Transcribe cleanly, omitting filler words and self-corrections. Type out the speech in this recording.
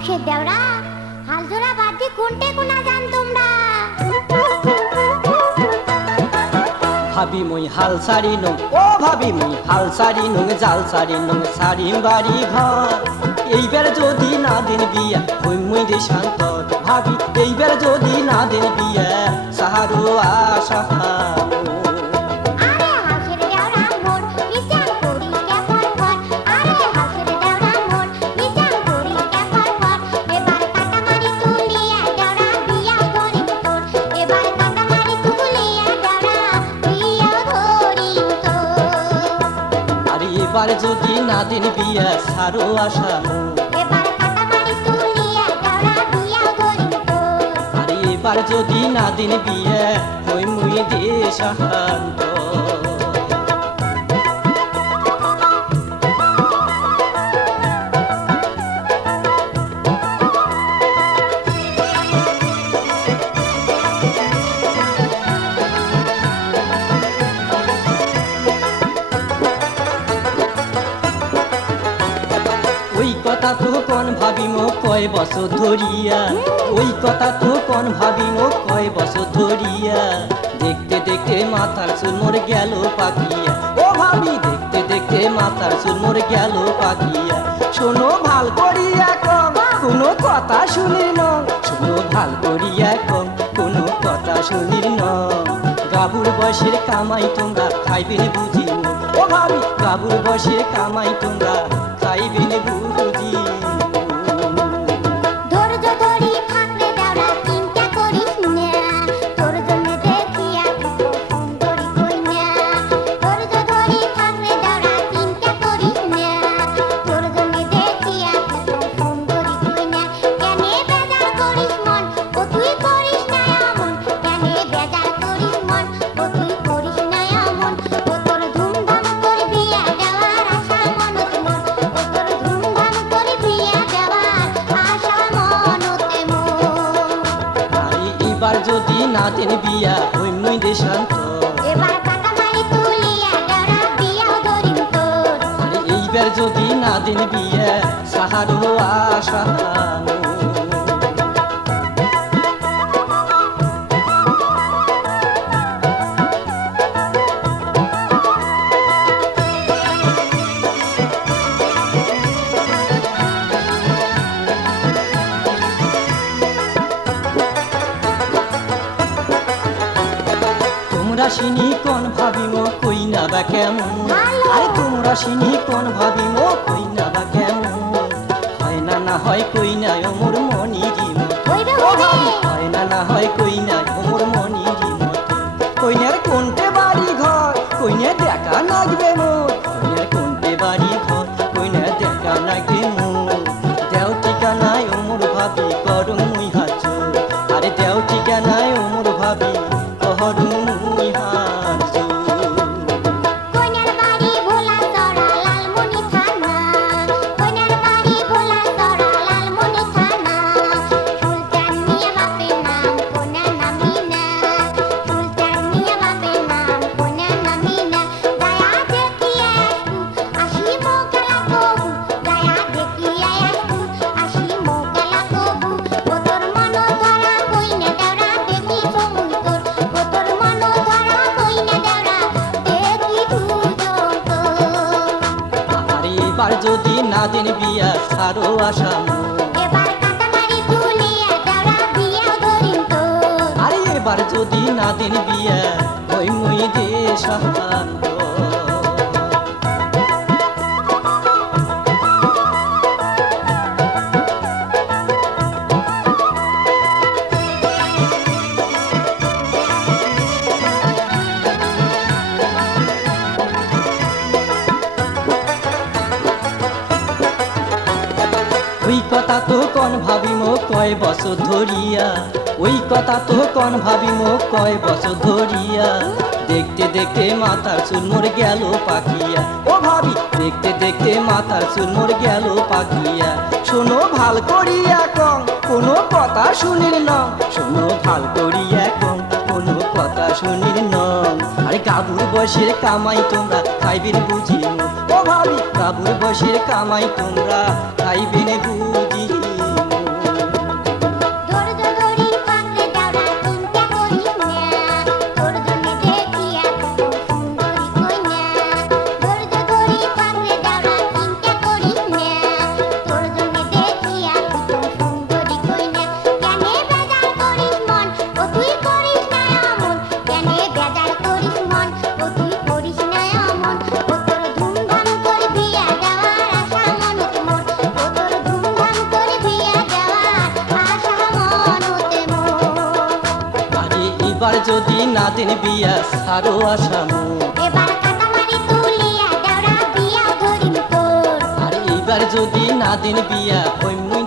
হাউসের দেওরা হাল ধরা বাদ দিয়ে কোনটে কোনা জান তোমরা ভাবি মই হাল সারি নং ও ভাবি মই হাল সারি নং জাল সারি নং সারি বাড়ি ঘর এইবার যদি না দেন বিয়া ওই মই দে শান্তর ভাবি এইবার যদি না দেন বিয়া সাহারো আশা এবার যদি না দিন বিয়া সারো আশা আরে এবার যদি না দিন বিয়া ওই মুই দে শান্ত কথা তো কোন ভাবি মো কয় বছর ধরিয়া ওই কথা তো কোন ভাবি মো কয় বছর ধরিয়া দেখতে দেখতে মাথার চুল মোর গেল পাকিয়া ও ভাবি দেখতে দেখতে মাথার চুল মোর গেল পাকিয়া শোনো ভাল করিয়া কম কোনো কথা শুনি ন শোনো ভাল করিয়া কম কোনো কথা শুনি ন গাবুর বয়সের কামাই তোমরা খাইবেন বুঝি ও ভাবি গাবুর বয়সের কামাই তোমরা খাইবেন বুঝি এবার যদি না দেন বিয়া ওই মুই দে শান্ত এবার কাটামারি তুলিয়া দেওরা বিয়াও ধরিম তোর আরে এইবার যদি না দেন বিয়া সাহারো আশা সিনি কোন ভাবি মো কই না বা কেমন আরে তোমরা সিনি কোন ভাবি মো কই না বা কেমন হয় না না হয় কই না মোর মনিরি হয় না না হয় কই না মোর মনিরি কইনার কোনটে বাড়ি ঘর কইনা দেখা লাগবে মোর কইনার কোনটে বাড়ি ঘর কইনা দেখা লাগবে মোর দেও ঠিকানায় মোর ভাবি করুম মুই হাজুর আরে দেও ঠিকানায় মোর ভাবি করুম এবার যদি না দেন বিয়া সারো আশা এবার কাটামারি তুলিয়া দেওরা বিয়াও ধরিম তোর আরে এবার যদি না দেন বিয়া ওই মুই দে শান্ত ওই কথা তো কোন ভাবি মো কয় বছর ধরিয়া ওই কথা তো কোন ভাবি মো কয় বছর ধরিয়া দেখতে দেখতে মাথার চুল মোর গেল পাকিয়া ও ভাবি দেখতে দেখতে মাথার চুল মোর গেল পাকিয়া শোনো ভাল করিয়া কম কোনো কথা শুনির ন শোনো ভাল করিয়া কম কোনো কথা শুনির ন আরে গাবুর বয়সের কামাই তোমরা খাইবেন বুঝি ও ভাবি গাবুর বয়সের কামাই তোমরা খাইবেন বুঝি এইবার যদি না দিন বিয়া সারো আসামু এবার কাটামারি তুলিয়া দেওরা বিয়া ধরিম তোর আর এইবার যদি না দিন বিয়া হইমু